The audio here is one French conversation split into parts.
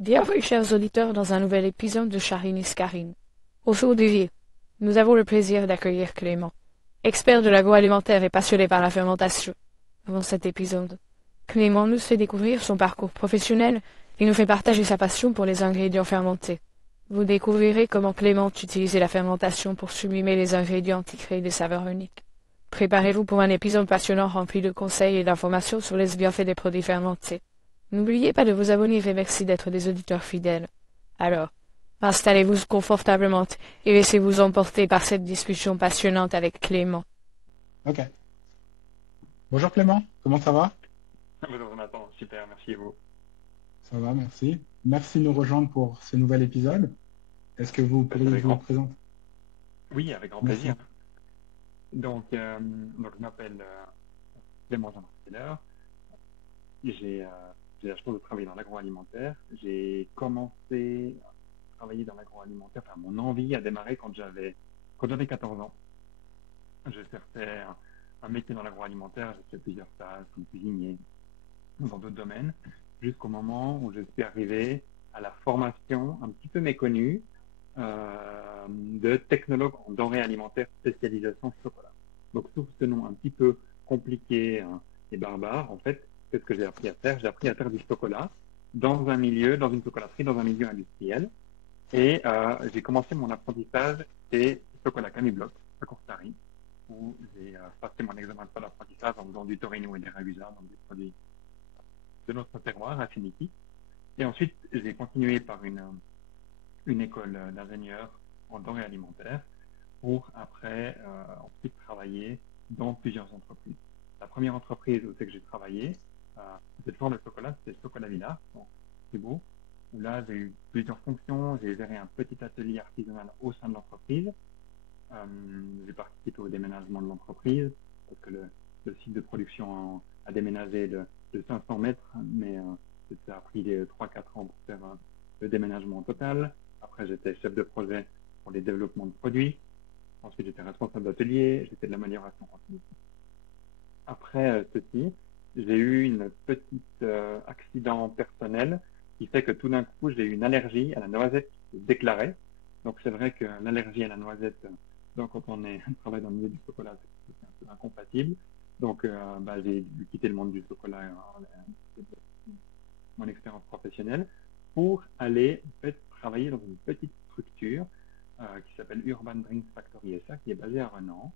Bienvenue, chers auditeurs, dans un nouvel épisode de Charinis Karine. Aujourd'hui, nous avons le plaisir d'accueillir Clément, expert de l'agroalimentaire et passionné par la fermentation. Dans cet épisode, Clément nous fait découvrir son parcours professionnel et nous fait partager sa passion pour les ingrédients fermentés. Vous découvrirez comment Clément utilisait la fermentation pour sublimer les ingrédients qui créent des saveurs uniques. Préparez-vous pour un épisode passionnant rempli de conseils et d'informations sur les bienfaits des produits fermentés. N'oubliez pas de vous abonner et merci d'être des auditeurs fidèles. Alors, installez-vous confortablement et laissez-vous emporter par cette discussion passionnante avec Clément. Ok. Bonjour Clément, comment ça va? Bonjour Jonathan, super, merci et vous. Ça va, merci. Merci de nous rejoindre pour ce nouvel épisode. Est-ce que vous pourriez vous présenter? Oui, avec grand Merci. plaisir. Donc, je m'appelle Clément Jean-Marc. J'ai la chance de travailler dans l'agroalimentaire. J'ai commencé à travailler dans l'agroalimentaire, enfin mon envie a démarré quand j'avais 14 ans. Je cherchais un métier dans l'agroalimentaire, j'ai fait plusieurs stages comme cuisinier dans d'autres domaines, jusqu'au moment où je suis arrivé à la formation un petit peu méconnue de technologue en denrées alimentaires spécialisation chocolat. Donc, sous ce nom un petit peu compliqué et barbare, en fait, qu'est-ce que j'ai appris à faire? J'ai appris à faire du chocolat dans un milieu, dans une chocolaterie, dans un milieu industriel. Et j'ai commencé mon apprentissage chez Chocolat Camille Bloch, à Courtary, où j'ai passé mon examen de d'apprentissage en faisant du Torino et des Ragusa, donc des produits de notre terroir, à Finiti. Et ensuite, j'ai continué par une école d'ingénieur en denrées alimentaires pour après ensuite travailler dans plusieurs entreprises. La première entreprise où c'est que j'ai travaillé, c'était toujours le chocolat, c'était Chocolat Villa, donc c'est beau, où là j'ai eu plusieurs fonctions, j'ai géré un petit atelier artisanal au sein de l'entreprise, j'ai participé au déménagement de l'entreprise, parce que le site de production a déménagé de 500 mètres, mais ça a pris 3-4 ans pour faire le déménagement total. Après, j'étais chef de projet pour les développements de produits. Ensuite, j'étais responsable d'atelier, j'ai fait de l'amélioration continue. Après ceci, j'ai eu une petite accident personnel qui fait que tout d'un coup, j'ai eu une allergie à la noisette qui s'est déclarée. Donc, c'est vrai que l'allergie à la noisette, donc quand on travaille dans le milieu du chocolat, c'est un peu incompatible. Donc, j'ai dû quitter le monde du chocolat, mon expérience professionnelle, pour aller en fait, travailler dans une petite structure qui s'appelle Urban Drinks Factory SA, qui est basée à Renan,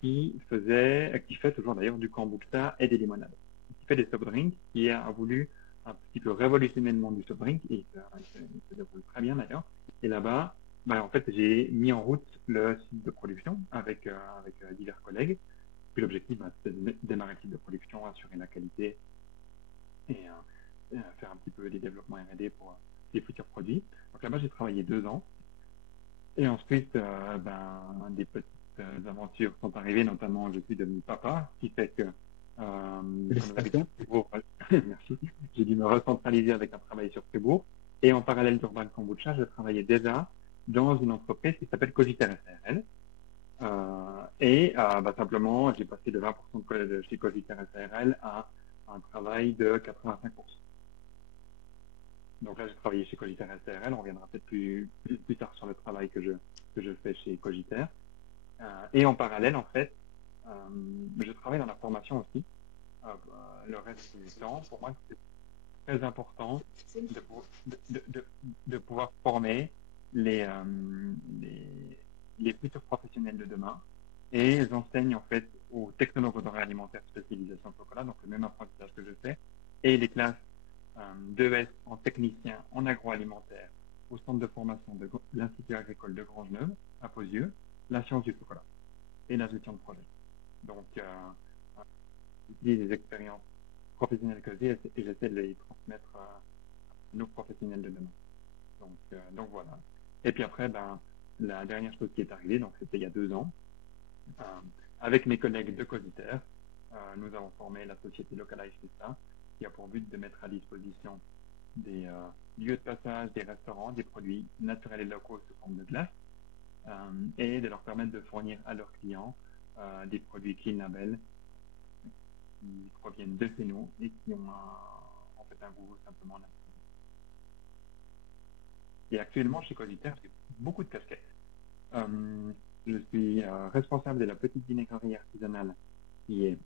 qui fait toujours d'ailleurs du kombucha et des limonades, qui fait des soft drinks, qui a voulu un petit peu révolutionner le monde du soft drink et se déroule très bien d'ailleurs. Et là-bas, en fait, j'ai mis en route le site de production avec divers collègues. Puis l'objectif, c'était de démarrer le site de production, assurer la qualité et faire un petit peu des développements R&D pour les futurs produits. Donc là-bas, j'ai travaillé 2 ans. Et ensuite, des petites aventures sont arrivées, notamment je suis devenu papa, ce qui fait que, comme j'habite Félicitations. sur Fribourg, merci, j'ai dû me recentraliser avec un travail sur Fribourg. Et en parallèle d'Urban Kombucha, je travaillais déjà dans une entreprise qui s'appelle Cogiter SARL. Simplement, j'ai passé de 20% de chez Cogiter SARL à un travail de 85%. Donc là, j'ai travaillé chez Cogiter SARL. On reviendra peut-être plus tard sur le travail que je fais chez Cogiter. Et en parallèle, en fait, je travaille dans la formation aussi. Le reste du temps, pour moi, c'est très important de pouvoir former les futurs professionnels de demain. Et j'enseigne en fait aux technologues denrées alimentaires spécialisation chocolat, donc le même apprentissage que je fais, et les classes d'ES en technicien en agroalimentaire au centre de formation de l'Institut agricole de Grangeneuve, à Posieux, la science du chocolat et la gestion de projet. Donc, j'utilise les expériences professionnelles que j'ai et j'essaie de les transmettre à nos professionnels de demain. Donc voilà. Et puis après, la dernière chose qui est arrivée, donc c'était il y a 2 ans, avec mes collègues de Cogiter, nous avons formé la société Localize Pista, qui a pour but de mettre à disposition des lieux de passage, des restaurants, des produits naturels et locaux sous forme de glace, et de leur permettre de fournir à leurs clients des produits Clean Label qui proviennent de chez nous et qui ont fait un goût simplement naturel. Et actuellement, chez Cogiter, j'ai beaucoup de casquettes. Je suis responsable de la petite vinaigrerie artisanale qui est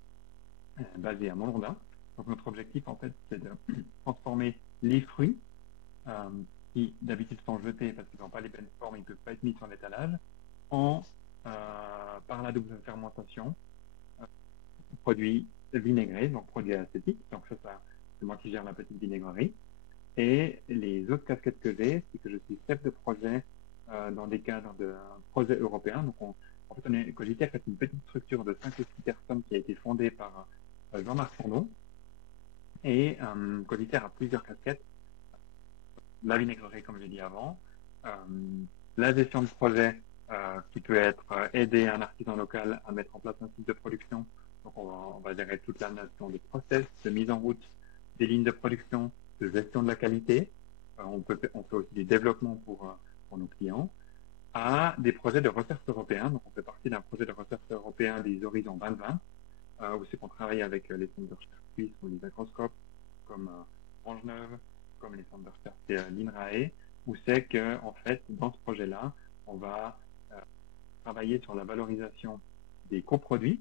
basée à Montlandin. Donc notre objectif, en fait, c'est de transformer les fruits qui d'habitude sont jetés parce qu'ils n'ont pas les bonnes formes, ils ne peuvent pas être mis sur l'étalage, par la double fermentation, produits vinaigrés, donc produits acétiques. Donc ça c'est moi qui gère la petite vinaigrerie. Et les autres casquettes que j'ai, c'est que je suis chef de projet dans des cadres de projets européens. Donc en fait, Cogiter est une petite structure de 5 ou 6 personnes qui a été fondée par Jean-Marc Fourneau. Et Cogiter a plusieurs casquettes. La vinaigrerie, comme j'ai dit avant, la gestion de projet qui peut être aider un artisan local à mettre en place un site de production. Donc on va gérer toute la notion de process, de mise en route des lignes de production, de gestion de la qualité. On fait aussi du développement pour nos clients, à des projets de recherche européens. Donc on fait partie d'un projet de recherche européen des Horizons 2020, où c'est qu'on travaille avec les centres de recherche suisses ou les agroscopes, comme Rangeneuve, comme les centres de recherche l'INRAE, où c'est que, en fait, dans ce projet-là, on va travailler sur la valorisation des coproduits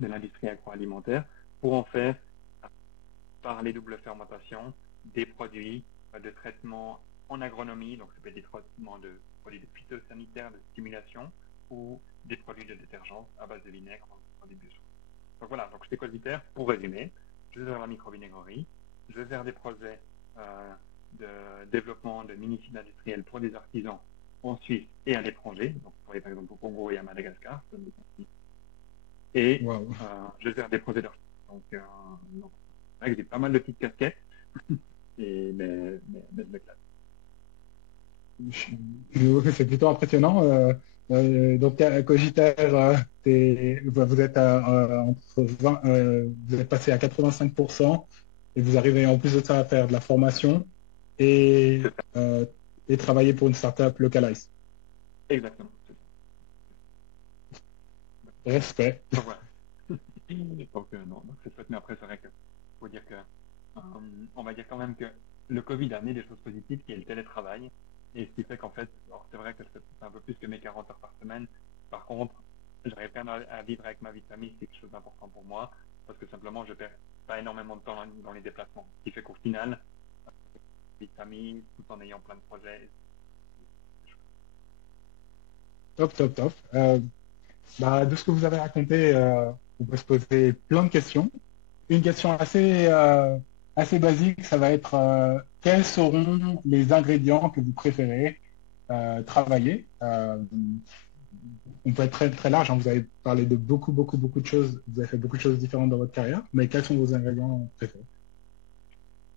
de l'industrie agroalimentaire pour en faire, par les doubles fermentations, des produits de traitement en agronomie, donc ça peut être des traitements de produits de phytosanitaires, de stimulation, ou des produits de détergence à base de vinaigre dans des biosources. Donc voilà, donc chez Cogiter, pour résumer, je gère la microvinaigrerie, je gère des projets de développement de mini-sites industriels pour des artisans en Suisse et à l'étranger, donc pour par exemple au Congo et à Madagascar. Et Wow. je gère des projets de recherche. Donc c'est vrai que j'ai pas mal de petites casquettes, mais je m'éclate. C'est plutôt impressionnant. Donc, à Cogiter, vous êtes entre 20, vous êtes passé à 85% et vous arrivez en plus de ça à faire de la formation et, et travailler pour une startup Localize. Exactement. Respect. Donc voilà. Donc non, donc c'est chouette, mais après c'est vrai que faut dire que on va dire quand même que le Covid a amené des choses positives qui est le télétravail. Et ce qui fait qu'en fait, c'est vrai que c'est un peu plus que mes 40 heures par semaine. Par contre, j'arrive quand même à vivre avec ma vie de famille, c'est quelque chose d'important pour moi, parce que simplement, je perds pas énormément de temps dans les déplacements. Ce qui fait qu'au final, vie de famille, tout en ayant plein de projets. Top, top, top. De ce que vous avez raconté, on peut se poser plein de questions. Une question assez basique, ça va être quels seront les ingrédients que vous préférez travailler? On peut être très, très large, hein, vous avez parlé de beaucoup, beaucoup, beaucoup de choses, vous avez fait beaucoup de choses différentes dans votre carrière, mais quels sont vos ingrédients préférés?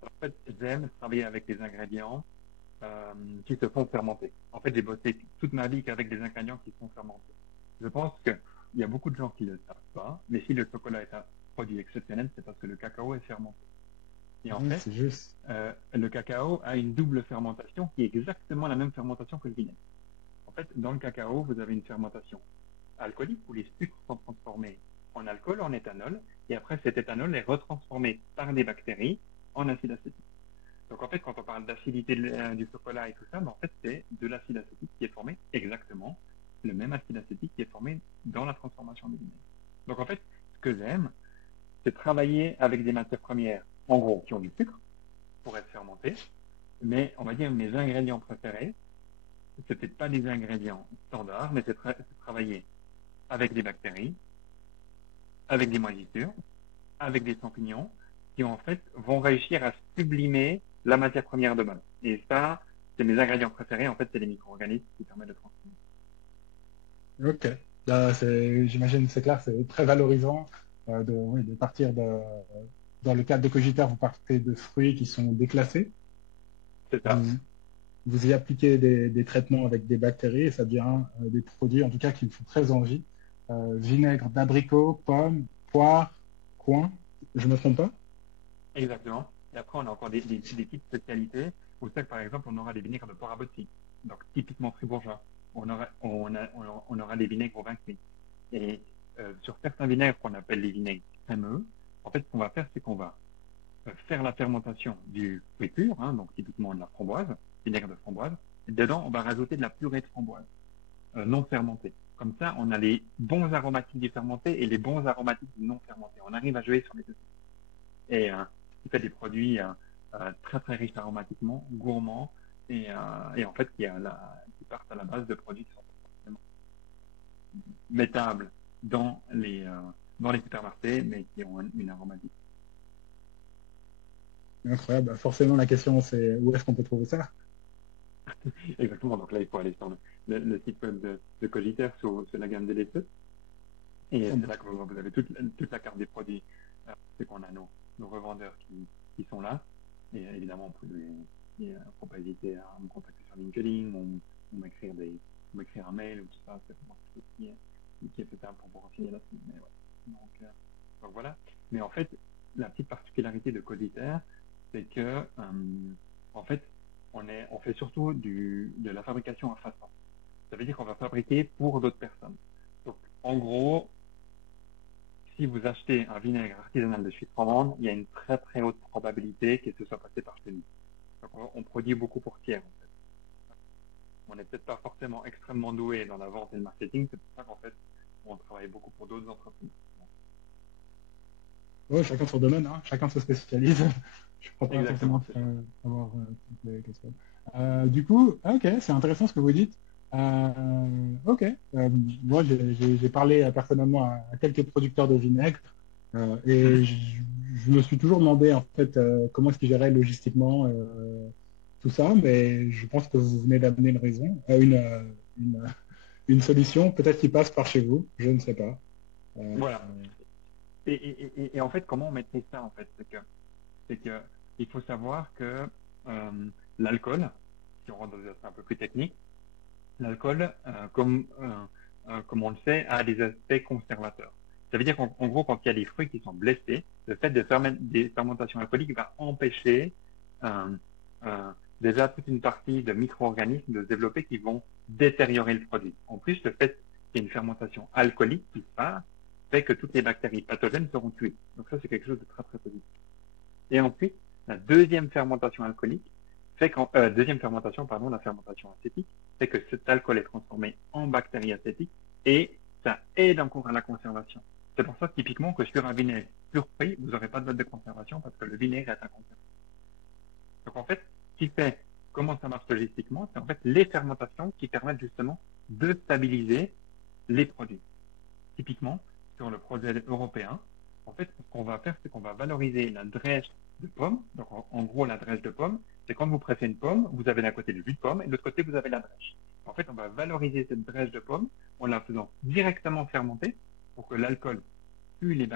En fait, j'aime travailler avec des ingrédients qui se font fermenter. En fait, j'ai bossé toute ma vie qu'avec des ingrédients qui sont fermentés. Je pense qu'il y a beaucoup de gens qui ne le savent pas, mais si le chocolat est un produit exceptionnel, c'est parce que le cacao est fermenté. Et en Oui, fait, c'est juste. le cacao a une double fermentation qui est exactement la même fermentation que le vinaigre. En fait, dans le cacao, vous avez une fermentation alcoolique où les sucres sont transformés en alcool, en éthanol, et après cet éthanol est retransformé par des bactéries en acide acétique. Donc en fait, quand on parle d'acidité du chocolat et tout ça, en fait, c'est de l'acide acétique qui est formé exactement, le même acide acétique qui est formé dans la transformation du vinaigre. Donc en fait, ce que j'aime, c'est travailler avec des matières premières, en gros, qui ont du sucre pour être fermentées, mais on va dire mes ingrédients préférés, c'est peut-être pas des ingrédients standards, mais c'est travailler avec des bactéries, avec des moisissures, avec des champignons, qui en fait vont réussir à sublimer la matière première de base. Et ça, c'est mes ingrédients préférés. En fait, c'est les micro-organismes qui permettent de transformer. Ok. J'imagine, c'est clair, c'est très valorisant oui, de partir dans le cadre de Cogiter, vous partez de fruits qui sont déclassés. C'est ça. Vous y appliquez des traitements avec des bactéries et ça devient des produits, en tout cas, qui me font très envie. Vinaigre d'abricot, pomme, poire, coin, je me trompe pas? Exactement. Et après, on a encore des petites spécialités. Vous savez que, par exemple, on aura des vinaigres de porc à botti. Donc, typiquement fribourgeois. On aura des vinaigres au vin cuit. Et sur certains vinaigres qu'on appelle les vinaigres crémeux, en fait, ce qu'on va faire, c'est qu'on va faire la fermentation du fruit pur, hein, donc typiquement de la framboise, vinaigre de framboise. Et dedans, on va rajouter de la purée de framboise non fermentée. Comme ça, on a les bons aromatiques du fermenté et les bons aromatiques du non fermenté. On arrive à jouer sur les deux. Et qui fait des produits très très riches aromatiquement, gourmands, et en fait qui partent à la base de produits qui sont forcément mettables dans les supermarchés, mais qui ont une aromatique. Incroyable. Forcément, la question, c'est où est-ce qu'on peut trouver ça? Exactement, donc là il faut aller sur le site web de Cogiter sur la gamme des laiteux. Et c'est là que vous avez toute la carte des produits. C'est qu'on a nos revendeurs qui sont là. Et évidemment, vous pouvez faut pas hésiter à me contacter sur LinkedIn ou m'écrire un mail ou tout ça. C'est vraiment quelque chose qui est faisable pour vous renseigner là-dessus. Mais ouais. Donc voilà. Mais en fait, la petite particularité de Cogiter, c'est que en fait, on fait surtout de la fabrication à façon. Ça veut dire qu'on va fabriquer pour d'autres personnes. Donc, en gros, si vous achetez un vinaigre artisanal de Suisse romande, il y a une très très haute probabilité que ce soit passé par chez nous. Donc, on produit beaucoup pour tiers, en fait. On n'est peut-être pas forcément extrêmement doué dans la vente et le marketing, c'est pour ça qu'en fait, on travaille beaucoup pour d'autres entreprises. Ouais, chacun son domaine, hein. Chacun se spécialise. Je crois pas Exactement, forcément avoir toutes les questions. Du coup, ok, c'est intéressant ce que vous dites. Ok, moi j'ai parlé personnellement à quelques producteurs de vinaigre et je me suis toujours demandé en fait comment est-ce qu'ils géraient logistiquement tout ça, mais je pense que vous venez d'amener une raison, une, une solution, peut-être qui passe par chez vous, je ne sais pas. Voilà. Et en fait, comment on maîtrise ça, en fait, c'est que il faut savoir que l'alcool, si on rentre dans des aspects un peu plus techniques, l'alcool, comme on le sait, a des aspects conservateurs. Ça veut dire qu'en gros, quand il y a des fruits qui sont blessés, le fait de faire des fermentations alcooliques va empêcher déjà toute une partie de micro-organismes de se développer qui vont détériorer le produit. En plus, le fait qu'il y ait une fermentation alcoolique qui se passe fait que toutes les bactéries pathogènes seront tuées. Donc ça, c'est quelque chose de très très positif. Et ensuite, la deuxième fermentation alcoolique fait deuxième fermentation, pardon, la fermentation acétique, fait que cet alcool est transformé en bactéries acétiques et ça aide encore à la conservation. C'est pour ça typiquement que sur un vinaigre pur prix, vous n'aurez pas de date de conservation parce que le vinaigre est un conservateur. Donc en fait, ce qui fait comment ça marche logistiquement, c'est en fait les fermentations qui permettent justement de stabiliser les produits. Typiquement, sur le projet européen, en fait, ce qu'on va faire, c'est qu'on va valoriser la drèche de pomme. Donc, en gros, la drèche de pomme, c'est quand vous pressez une pomme, vous avez d'un côté le jus de pomme et de l'autre côté, vous avez la drèche. En fait, on va valoriser cette drèche de pomme en la faisant directement fermenter pour que l'alcool tue les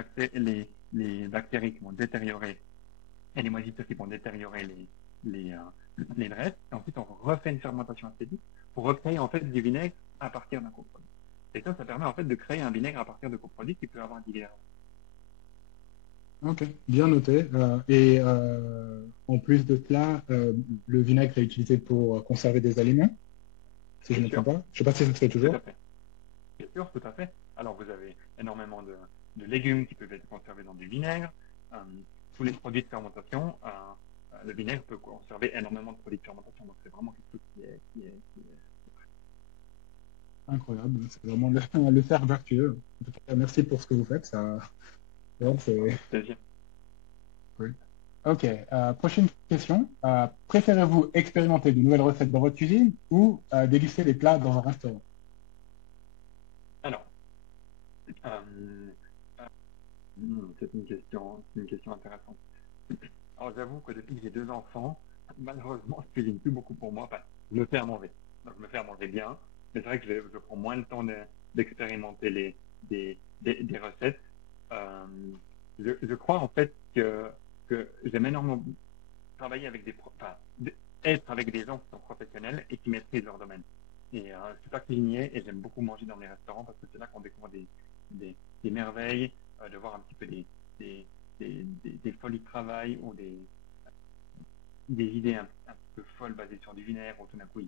bactéries qui vont détériorer et les moisissures qui vont détériorer les drèches. Et ensuite, on refait une fermentation acétique pour recréer en fait du vinaigre à partir d'un coproduit. Et ça permet en fait de créer un vinaigre à partir de coproduits qui peut avoir divers. Ok, bien noté. En plus de cela, le vinaigre est utilisé pour conserver des aliments, si je ne me trompe pas. Je ne sais pas si ça se fait Tout toujours. à fait. Bien sûr, tout à fait. Alors vous avez énormément de légumes qui peuvent être conservés dans du vinaigre. Tous les produits de fermentation, le vinaigre peut conserver énormément de produits de fermentation. Donc c'est vraiment quelque chose qui est Incroyable, c'est vraiment le cercle vertueux. En tout cas, merci pour ce que vous faites. Ça, c'est plaisir. cool. Ok, prochaine question. Préférez-vous expérimenter de nouvelles recettes dans votre cuisine ou déguster des plats dans un restaurant? Alors, c'est une question intéressante. Alors j'avoue que depuis que j'ai 2 enfants, malheureusement, je cuisine plus beaucoup pour moi. Enfin, je me fais à manger. Donc je me fais à manger bien, mais c'est vrai que je prends moins le temps d'expérimenter des recettes. Je crois en fait que j'aime énormément travailler avec être avec des gens qui sont professionnels et qui maîtrisent leur domaine. Et je suis pas cuisinier et j'aime beaucoup manger dans les restaurants parce que c'est là qu'on découvre des merveilles, de voir un petit peu des folies de travail ou des idées un petit peu folles basées sur du vinaigre, où tout d'un coup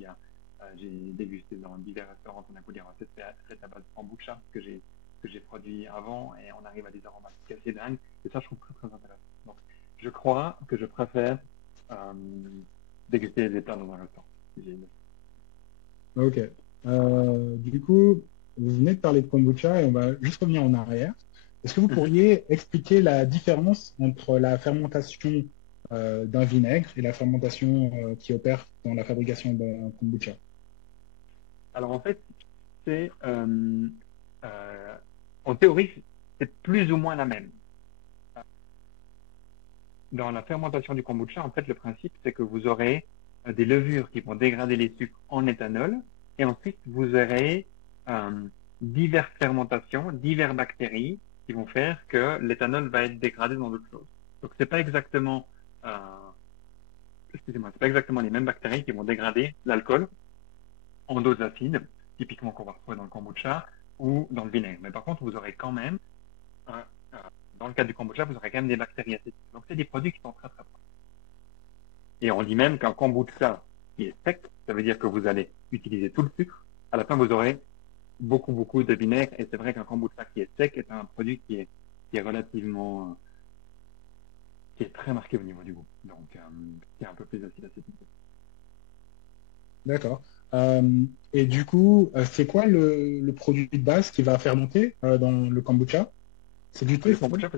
j'ai dégusté dans divers restaurants tout d'un coup des recettes faites à base de kombucha que j'ai produit avant et on arrive à des aromatiques assez dingues et ça je trouve très très intéressant. Donc je crois crois que je préfère déguster les états dans un restaurant. Ok. Du coup, vous venez de parler de kombucha et on va juste revenir en arrière. Est-ce que vous pourriez expliquer la différence entre la fermentation d'un vinaigre et la fermentation qui opère dans la fabrication d'un kombucha? Alors en fait, c'est en théorie, c'est plus ou moins la même. Dans la fermentation du kombucha, en fait, le principe, c'est que vous aurez des levures qui vont dégrader les sucres en éthanol, et ensuite vous aurez diverses fermentations, diverses bactéries qui vont faire que l'éthanol va être dégradé dans d'autres choses. Donc c'est pas exactement, excusez-moi, c'est pas exactement les mêmes bactéries qui vont dégrader l'alcool en dose acide, typiquement qu'on va retrouver dans le kombucha ou dans le vinaigre. Mais par contre, vous aurez quand même dans le cas du kombucha, vous aurez quand même des bactéries acétiques. Donc, c'est des produits qui sont très, très proches. Et on dit même qu'un kombucha qui est sec, ça veut dire que vous allez utiliser tout le sucre. À la fin, vous aurez beaucoup, beaucoup de vinaigre. Et c'est vrai qu'un kombucha qui est sec est un produit qui est relativement, qui est très marqué au niveau du goût. Donc, qui est un peu plus acide acétique. D'accord. Et du coup, c'est quoi le produit de base qui va fermenter dans le kombucha? C'est du thé, Le c'est ça? kombucha,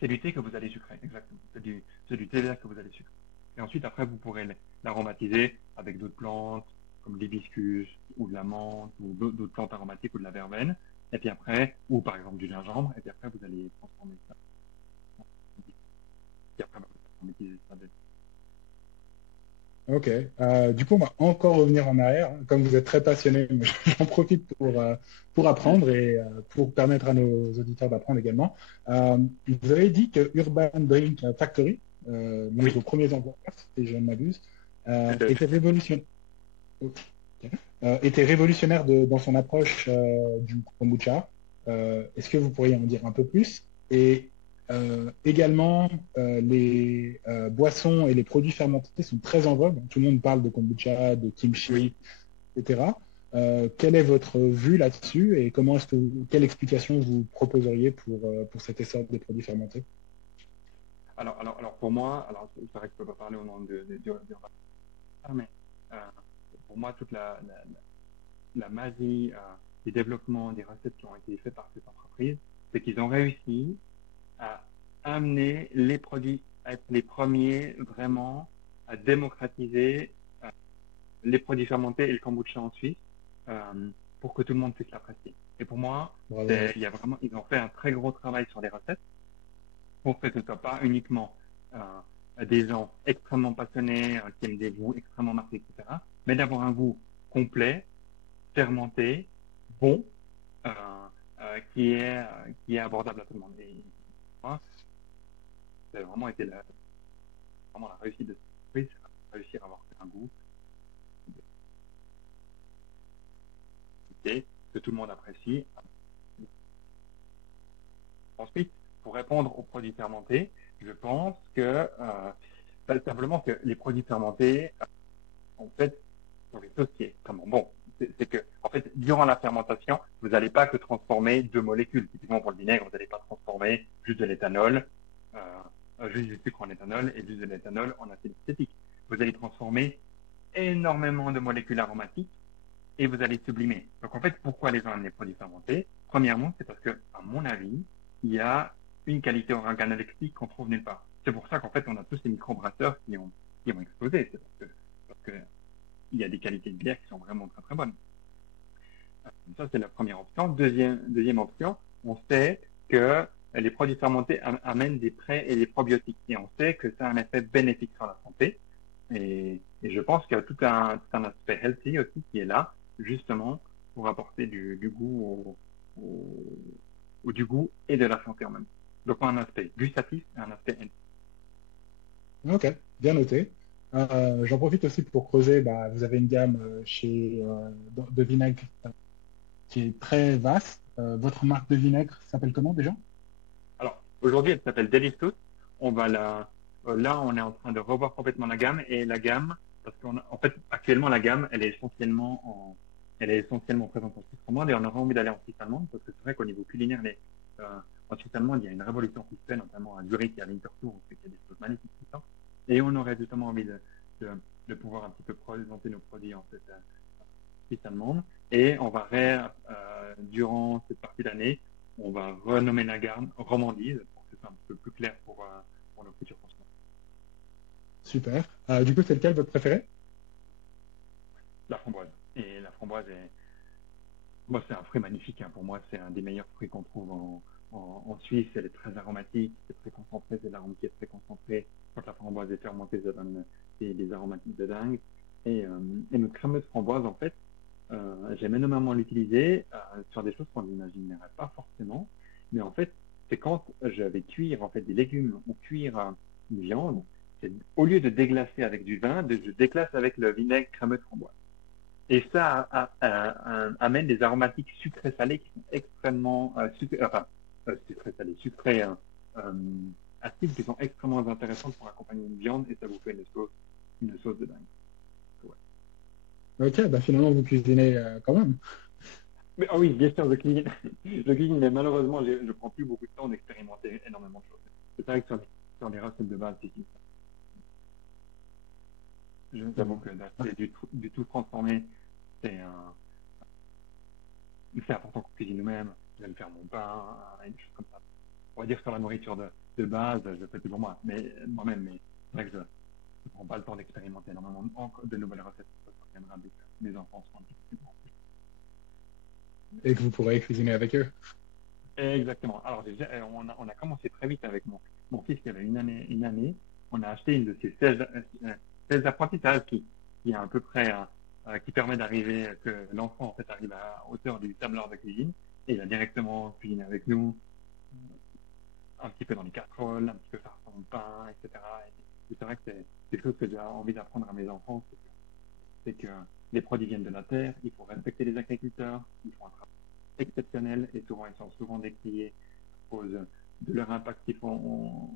c'est du thé que vous allez sucrer, exactement. C'est du thé vert que vous allez sucrer. Et ensuite, après, vous pourrez l'aromatiser avec d'autres plantes, comme l'hibiscus, ou de la menthe, ou d'autres plantes aromatiques, ou de la verveine. Et puis après, ou par exemple du gingembre, et puis après, vous allez transformer ça. Et après, vous aromatiser ça. Ok. Du coup, on va encore revenir en arrière. Comme vous êtes très passionné, moi, j'en profite pour apprendre et pour permettre à nos auditeurs d'apprendre également. Vous avez dit que Urban Drink Factory, l'un de Oui, vos premiers employeurs, si je ne m'abuse, tout à était fait. révolutionnaire, était révolutionnaire dans son approche du kombucha. Est-ce que vous pourriez en dire un peu plus? Et également, les boissons et les produits fermentés sont très en vogue. Tout le monde parle de kombucha, de Oui. kimchi, etc. Quelle est votre vue là-dessus et quelle explication vous proposeriez pour cet essor des produits fermentés? Alors pour moi, alors c'est vrai que je ne peux pas parler au nom du mais euh, pour moi, toute la magie des développements, des recettes qui ont été faites par cette entreprise, c'est qu'ils ont réussi à amener les produits, à être les premiers vraiment à démocratiser les produits fermentés et le kombucha en Suisse pour que tout le monde puisse l'apprécier. Et pour moi, Bravo. il y a vraiment, ils ont fait un très gros travail sur les recettes pour que ce ne soit pas uniquement des gens extrêmement passionnés, qui aiment des goûts extrêmement marqués, etc., mais d'avoir un goût complet, fermenté, bon, euh, qui est abordable à tout le monde. Et moi, ça a vraiment été vraiment la réussite de cette entreprise, réussir à avoir un goût que tout le monde apprécie. Ensuite, pour répondre aux produits fermentés, je pense que simplement que les produits fermentés, en fait, sont des choses qui est extrêmement bon. C'est que, en fait, durant la fermentation, vous n'allez pas que transformer deux molécules. Typiquement pour le vinaigre, vous n'allez pas transformer juste de l'éthanol, juste du sucre en éthanol et juste de l'éthanol en acide acétique. Vous allez transformer énormément de molécules aromatiques et vous allez sublimer. Donc en fait, pourquoi les gens aiment les produits fermentés? Premièrement, c'est parce que, à mon avis, il y a une qualité organoleptique qu'on trouve nulle part. C'est pour ça qu'en fait, on a tous ces microbrasseurs qui ont explosé. C'est parce que il y a des qualités de bière qui sont vraiment très très bonnes. Ça, c'est la première option. Deuxième option, on sait que les produits fermentés amènent des pré et des probiotiques. Et on sait que ça a un effet bénéfique sur la santé. Et je pense qu'il y a tout un aspect healthy aussi qui est là, justement, pour apporter du goût du goût et de la santé en même temps. Donc un aspect gustatif et un aspect healthy. Ok, bien noté. J'en profite aussi pour creuser. Bah, vous avez une gamme de vinaigre qui est très vaste. Votre marque de vinaigre s'appelle comment déjà? Alors, aujourd'hui, elle s'appelle Delicious. On va là, on est en train de revoir complètement la gamme et la gamme, parce qu'en fait, actuellement, la gamme, elle est essentiellement présente en Suisse romande et on aurait envie d'aller en Suisse allemande parce que c'est vrai qu'au niveau culinaire, en Suisse allemande, il y a une révolution qui se fait, notamment à Zurich et à Winterthur, on sait qu'il y a des choses magnifique puissance. Et on aurait justement envie de pouvoir un petit peu présenter nos produits en fait spécialement. Et on va durant cette partie de l'année, on va renommer la gamme Romandise pour que ce soit un petit peu plus clair pour nos futurs consommateurs. Super. Du coup, c'est lequel votre préféré? La framboise. Et la framboise moi, c'est un fruit magnifique. Hein. Pour moi, c'est un des meilleurs fruits qu'on trouve en Suisse. Elle est très aromatique, c'est très concentré, c'est l'arôme qui est très concentré. Quand la framboise est fermentée, ça donne des aromatiques de dingue. Et notre crémeuse framboise, en fait, j'aime énormément l'utiliser sur des choses qu'on n'imaginerait pas forcément. Mais en fait, c'est quand je vais cuire en fait, des légumes ou cuire une viande, au lieu de déglacer avec du vin, je déglace avec le vinaigre crémeux de framboise. Et ça amène des aromatiques sucrés-salés qui sont extrêmement sucrés-salés, sucrés acides qui sont extrêmement intéressantes pour accompagner une viande et ça vous fait une sauce de dingue. Ok, bah finalement, vous cuisinez quand même. Mais oui, bien sûr, je cuisine, mais malheureusement, je prends plus beaucoup de temps d'expérimenter énormément de choses. C'est vrai que sur les recettes de base, c'est qui. Je vous avoue que d'acheter du tout transformé, c'est important qu'on cuisine nous-mêmes. J'aime faire mon pain et des choses comme ça. On va dire sur la nourriture de base, je fais tout pour moi-même, mais c'est vrai que je ne prends pas le temps d'expérimenter énormément de nouvelles recettes. Ça viendra dès que mes enfants seront un petit peu plus grands. Et que vous pourrez cuisiner avec eux. Exactement. Alors, on a commencé très vite avec mon fils qui avait une année. On a acheté une de ces 16 apprentissages qui est à peu près qui permet d'arriver, que l'enfant en fait arrive à hauteur du tableur de cuisine et il a directement cuisiné avec nous, un petit peu dans les casseroles, un petit peu faire son pain, etc. Et c'est vrai que c'est quelque chose que j'ai envie d'apprendre à mes enfants, c'est que les produits viennent de la terre, il faut respecter les agriculteurs, ils font un travail exceptionnel et souvent ils sont souvent décriés à cause de leur impact qu'ils font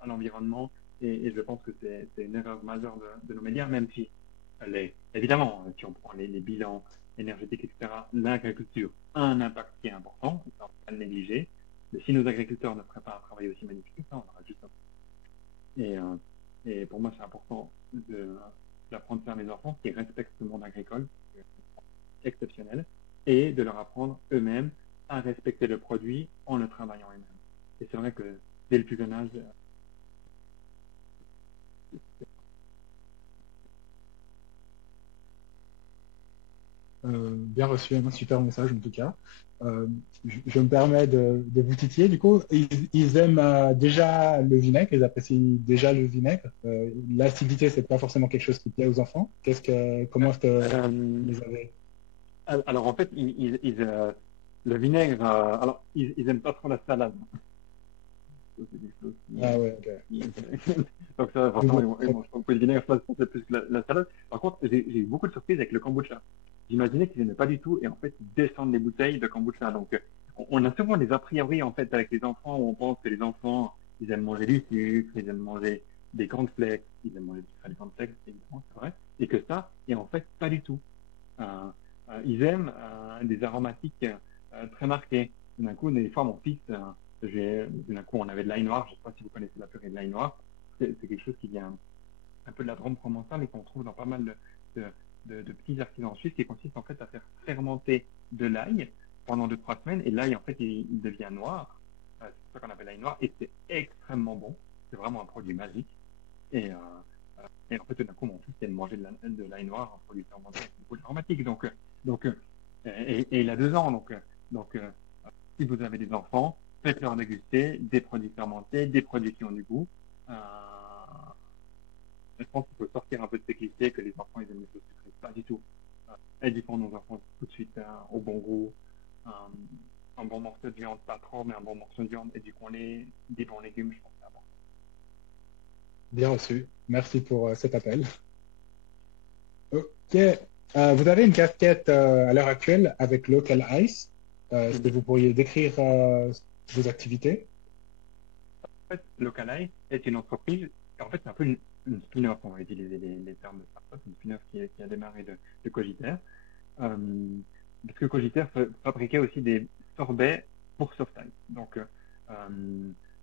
à l'environnement et je pense que c'est une erreur majeure de nos médias, même si évidemment, si on prend les bilans énergétiques, etc., l'agriculture a un impact qui est important, on ne peut pas le négliger, mais si nos agriculteurs ne feraient pas un travail aussi magnifique que ça, on aurait juste et pour moi c'est important d'apprendre ça à mes enfants qui respectent ce monde agricole, exceptionnel, et de leur apprendre eux-mêmes à respecter le produit en le travaillant eux-mêmes. Et c'est vrai que dès le plus jeune âge, Bien reçu, un super message en tout cas. Je me permets de vous titiller. Du coup, ils aiment déjà le vinaigre, ils apprécient déjà le vinaigre. L'acidité, c'est pas forcément quelque chose qui plaît aux enfants. Comment est-ce que vous les avez? alors en fait, le vinaigre, alors ils aiment pas trop la salade. C'est des choses Ah ouais, ok. donc ça, forcément, ils mangent pas beaucoup de vinaigre, ça c'est plus que la salade. Par contre, j'ai eu beaucoup de surprises avec le kombucha. J'imaginais qu'ils n'aimaient pas du tout, et en fait, ils descendent les bouteilles de kombucha. Donc, on a souvent des a priori, en fait, avec les enfants, où on pense que les enfants, ils aiment manger du sucre, ils aiment manger des cornflakes, ils aiment manger des cornflakes, évidemment, c'est vrai, et que ça, et en fait, pas du tout. Euh, ils aiment des aromatiques très marqués. D'un coup, des fois, mon fils, d'un coup, on avait de l'ail noir. Je ne sais pas si vous connaissez la purée de l'ail noir. C'est quelque chose qui vient un peu de la Drôme provençale et qu'on trouve dans pas mal de petits artisans suisses qui consiste en fait à faire fermenter de l'ail pendant 2-3 semaines. Et l'ail, en fait, il devient noir. C'est pour ça qu'on appelle l'ail noir. Et c'est extrêmement bon. C'est vraiment un produit magique. Et, et en fait, tout d'un coup, mon fils vient de manger de l'ail noir, un produit fermenté avec beaucoup d'aromatiques. Et il a 2 ans. Donc, si vous avez des enfants, faites-leur déguster des produits fermentés, des produits qui ont du goût. Je pense qu'il faut sortir un peu de ces clichés que les enfants ils aiment les choses sucrées. Pas du tout. Éduquons nos enfants tout de suite au bon goût. Un bon morceau de viande, pas trop, mais un bon morceau de viande, éduquons-les, des bons légumes, je pense que c'est important. Bien reçu. Merci pour cet appel. Ok. Vous avez une casquette à l'heure actuelle avec Local Ice. Est-ce que vous pourriez décrire vos activités? En fait, Localeye est une entreprise, et en fait, c'est un peu une spin-off, on va utiliser les termes de startup, une spin-off qui a démarré de Cogiter. Parce que Cogiter fabriquait aussi des sorbets pour Softice. Donc,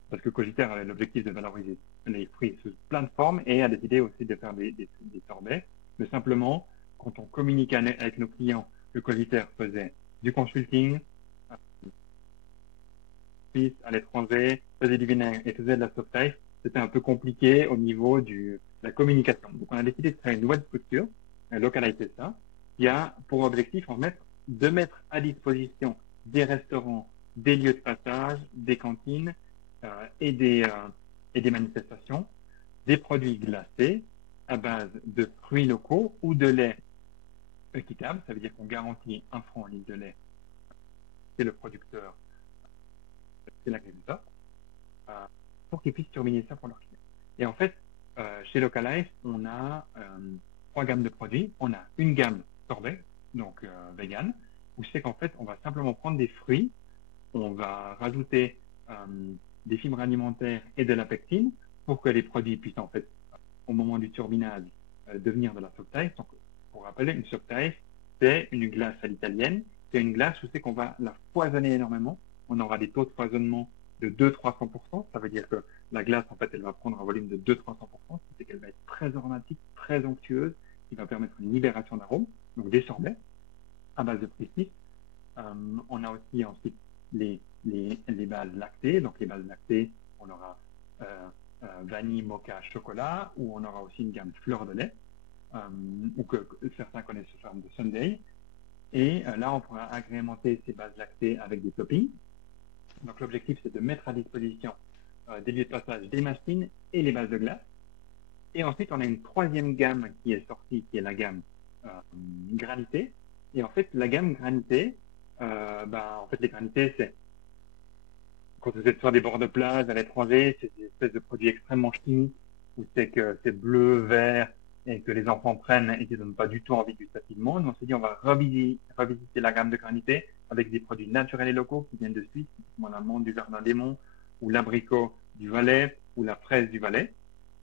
parce que Cogiter avait l'objectif de valoriser les fruits sous plein de formes et a décidé aussi de faire des sorbets. Mais simplement, quand on communiquait avec nos clients que Cogiter faisait du consulting, à l'étranger, faisait du vinaigre et faisait de la soft ice, c'était un peu compliqué au niveau de la communication. Donc on a décidé de faire une nouvelle structure, localiser ça, qui a pour objectif en fait de mettre à disposition des restaurants, des lieux de passage, des cantines et des manifestations, des produits glacés à base de fruits locaux ou de lait équitable. Ça veut dire qu'on garantit 1 franc litre de lait. C'est le producteur, c'est l'agriculteur, pour qu'ils puissent turbiner ça pour leurs clients. Et en fait, chez Localize, on a 3 gammes de produits. On a une gamme sorbet, donc vegan, où c'est qu'en fait, on va simplement prendre des fruits, on va rajouter des fibres alimentaires et de la pectine pour que les produits puissent en fait, au moment du turbinage, devenir de la soft ice. Donc, pour rappeler, une soft ice, c'est une glace à l'italienne. C'est une glace où c'est qu'on va la foisonner énormément. On aura des taux de foisonnement de 200-300%. Ça veut dire que la glace, en fait, elle va prendre un volume de 200-300%. C'est qu'elle va être très aromatique, très onctueuse, qui va permettre une libération d'arômes. Donc, des sorbets à base de fruits. On a aussi ensuite les bases lactées. Donc, les bases lactées, on aura vanille, mocha, chocolat, ou on aura aussi une gamme fleur de lait, ou que certains connaissent sous forme de sundae. Et là, on pourra agrémenter ces bases lactées avec des toppings. Donc, l'objectif, c'est de mettre à disposition des lieux de passage, des machines et les bases de glace. Et ensuite, on a une 3e gamme qui est sortie, qui est la gamme granité. Et en fait, la gamme granité, en fait, les granités, c'est quand vous êtes sur des bords de plage à l'étranger, c'est des espèces de produits extrêmement chimiques où c'est que c'est bleu, vert et que les enfants prennent et qui donnent pas du tout envie gustativement. Nous, on s'est dit, on va revisiter la gamme de granité avec des produits naturels et locaux qui viennent de Suisse, typiquement la menthe du Jardin des Monts ou l'abricot du Valais ou la fraise du Valais.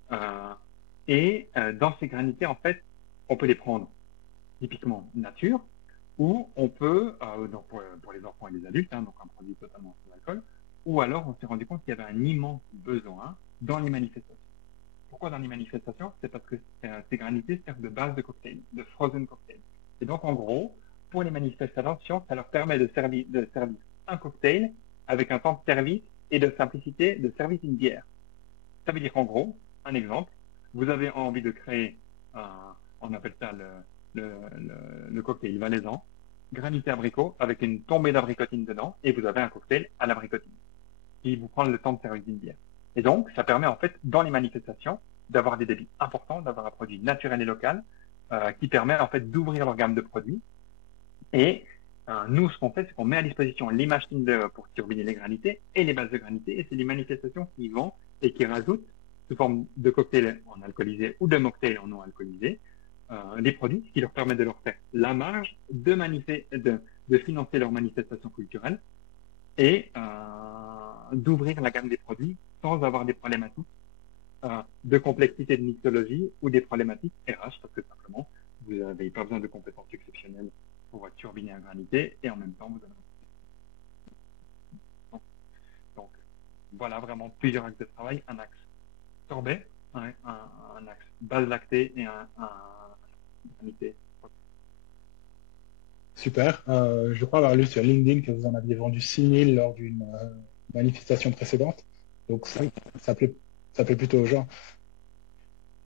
Dans ces granités, en fait, on peut les prendre typiquement nature ou on peut, donc pour les enfants et les adultes, donc un produit totalement sans alcool, ou alors on s'est rendu compte qu'il y avait un immense besoin dans les manifestations. Pourquoi dans les manifestations? C'est parce que ces granités servent de base de cocktail, de frozen cocktail. Et donc en gros, pour les manifestations, ça leur permet de servir un cocktail avec un temps de service et de simplicité de service d'une bière. Ça veut dire qu'en gros, un exemple, vous avez envie de créer on appelle ça le cocktail valaisan, granité abricot avec une tombée d'abricotine dedans, et vous avez un cocktail à l'abricotine qui vous prend le temps de servir d'une bière. Et donc, ça permet en fait, dans les manifestations, d'avoir des débits importants, d'avoir un produit naturel et local, qui permet en fait d'ouvrir leur gamme de produits. Et nous, ce qu'on fait, c'est qu'on met à disposition les machines pour turbiner les granités et les bases de granités, et c'est les manifestations qui vont et qui rajoutent, sous forme de cocktail en alcoolisé ou de mocktail en non alcoolisé, les produits, ce qui leur permet de leur faire la marge de financer leurs manifestations culturelles et d'ouvrir la gamme des produits sans avoir des problématiques de complexité de mixologie ou des problématiques RH, parce que simplement, vous n'avez pas besoin de compétences exceptionnelles pour turbiner un granité et en même temps, vous avez... Donc, voilà vraiment plusieurs axes de travail, un axe sorbet, un axe base lactée et un granité. Super. Je crois avoir lu sur LinkedIn que vous en aviez vendu 6000 lors d'une manifestation précédente. Donc ça plaît plutôt aux gens.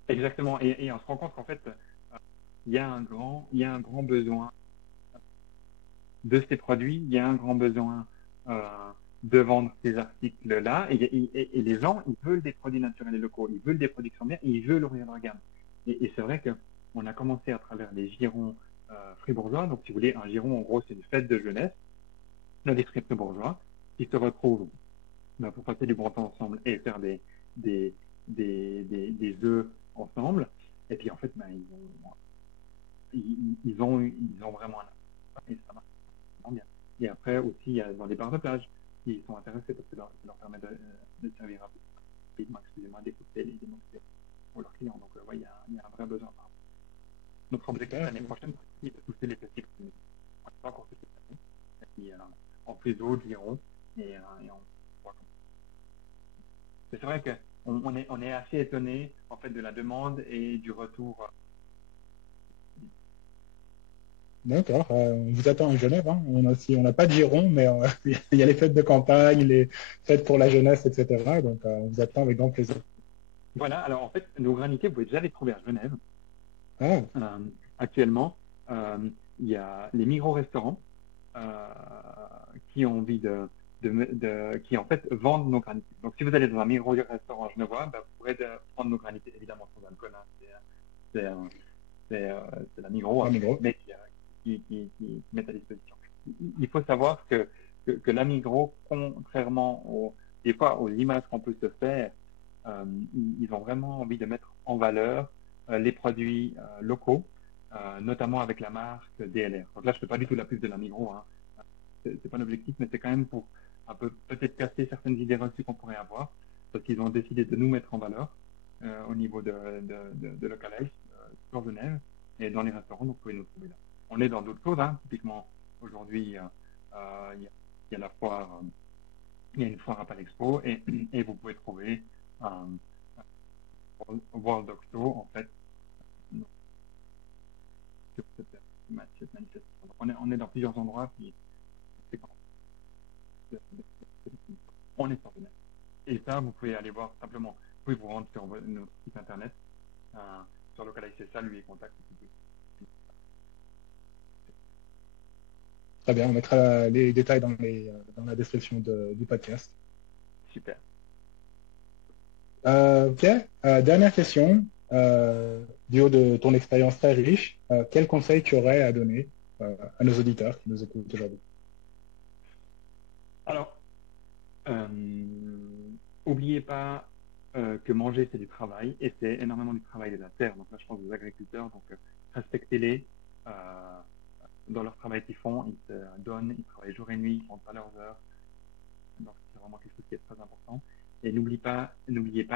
Exactement. Et on se rend compte qu'en fait, il y a un grand besoin de ces produits, il y a un grand besoin de vendre ces articles-là. Et les gens, ils veulent des produits naturels et locaux, ils veulent des produits qui sont bien, et ils veulent ouvrir leur gamme. Et c'est vrai qu'on a commencé à travers les girons fribourgeois. Donc, si vous voulez, un giron, en gros, c'est une fête de jeunesse dans les fribourgeois qui se retrouvent pour passer du bon temps ensemble et faire des œufs ensemble. Et puis, en fait, ils ont vraiment un impact et ça marche vraiment bien. Et après, aussi, il y a dans les bars de plage qui sont intéressés parce que ça leur permet de servir rapidement, des cocktails et des mocktails pour leurs clients. Donc, il y a un vrai besoin. Notre objectif l'année prochaine, c'est de pousser les festivals. On n'est pas encore tous cette année. Et puis, on fait d'autres girons et on voit comment. c'est vrai on est assez étonné en fait de la demande et du retour. D'accord. On vous attend à Genève, hein. On n'a pas de giron, mais il y a les fêtes de campagne, les fêtes pour la jeunesse, etc. Donc, on vous attend avec grand plaisir. Voilà, alors en fait, nos granités, vous pouvez déjà les trouver à Genève. Ah, Actuellement, il y a les micro-restaurants qui ont envie qui en fait vendent nos granités. Donc si vous allez dans un micro-restaurant genevois, bah, vous pourrez prendre nos granités, évidemment sans alcool, hein. C'est la Migros, ah, hein, mais gros. mais qui mettent à disposition. Il faut savoir que la Migros, contrairement des fois aux images qu'on peut se faire, ils ont vraiment envie de mettre en valeur les produits locaux, notamment avec la marque DLR. Donc là, je ne fais pas du tout la pub de la Migros, hein. C'est pas l'objectif, mais c'est quand même pour un peu peut-être casser certaines idées reçues qu'on pourrait avoir, parce qu'ils ont décidé de nous mettre en valeur au niveau de Localize sur Genève et dans les restaurants, donc vous pouvez nous trouver là. On est dans d'autres choses, hein. Typiquement aujourd'hui, il y a la foire, il y a une foire à Palexpo et vous pouvez trouver World Dog Show en fait sur cette manifestation. Donc on est dans plusieurs endroits, puis on est sur Genève. Et ça, vous pouvez aller voir simplement. Vous pouvez vous rendre sur notre site internet, sur Localize, c'est ça, lui, et contact. Très bien, on mettra les détails dans la description du podcast. Super. Ok, dernière question. Du haut de ton expérience très riche, quel conseil tu aurais à donner à nos auditeurs qui nous écoutent aujourd'hui? Alors, oubliez pas que manger, c'est du travail, et c'est énormément du travail de la terre. Donc là, je pense aux agriculteurs, donc respectez-les dans leur travail qu'ils font. Ils se donnent, ils travaillent jour et nuit, ils comptent pas leurs heures. Donc c'est vraiment quelque chose qui est très important. Et n'oubliez pas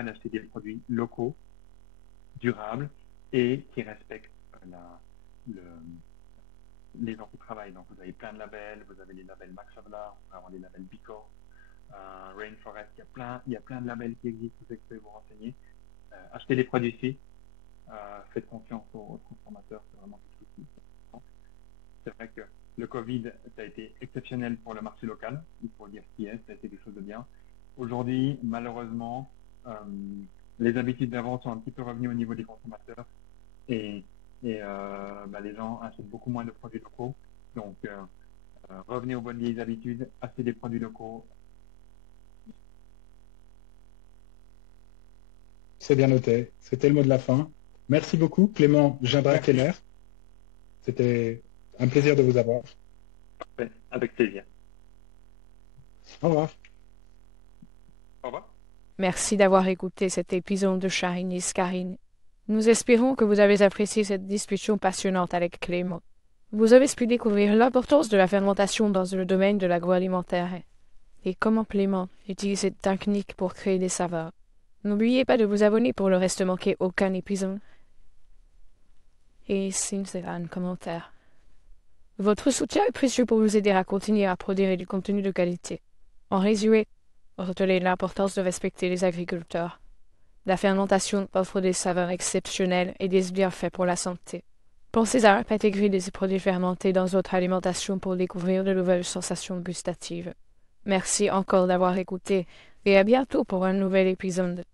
d'acheter des produits locaux, durables, et qui respectent les gens qui travaillent. Donc vous avez plein de labels, vous avez les labels Max Havelaar, vous pouvez avoir les labels Bicor, Rainforest, il y a plein de labels qui existent, vous pouvez vous renseigner. Achetez des produits ici, faites confiance aux transformateurs, c'est vraiment quelque chose qui est important. C'est vrai que le Covid, ça a été exceptionnel pour le marché local, il faut dire ce qui est, ça a été quelque chose de bien. Aujourd'hui, malheureusement, les habitudes d'avant sont un petit peu revenues au niveau des consommateurs et les gens achètent beaucoup moins de produits locaux. Donc, revenez aux bonnes vieilles habitudes, achetez des produits locaux. C'est bien noté. C'était le mot de la fin. Merci beaucoup, Clément Gindra-Keller. C'était un plaisir de vous avoir. Parfait, avec plaisir. Au revoir. Au revoir. Merci d'avoir écouté cet épisode de Shahini Scarine. Nous espérons que vous avez apprécié cette discussion passionnante avec Clément. Vous avez pu découvrir l'importance de la fermentation dans le domaine de l'agroalimentaire et comment Clément utilise cette technique pour créer des saveurs. N'oubliez pas de vous abonner pour ne rester manquer aucun épisode. Et laissez un commentaire. Votre soutien est précieux pour vous aider à continuer à produire du contenu de qualité. En résumé, retenez l'importance de respecter les agriculteurs. La fermentation offre des saveurs exceptionnelles et des bienfaits pour la santé. Pensez à intégrer des produits fermentés dans votre alimentation pour découvrir de nouvelles sensations gustatives. Merci encore d'avoir écouté et à bientôt pour un nouvel épisode.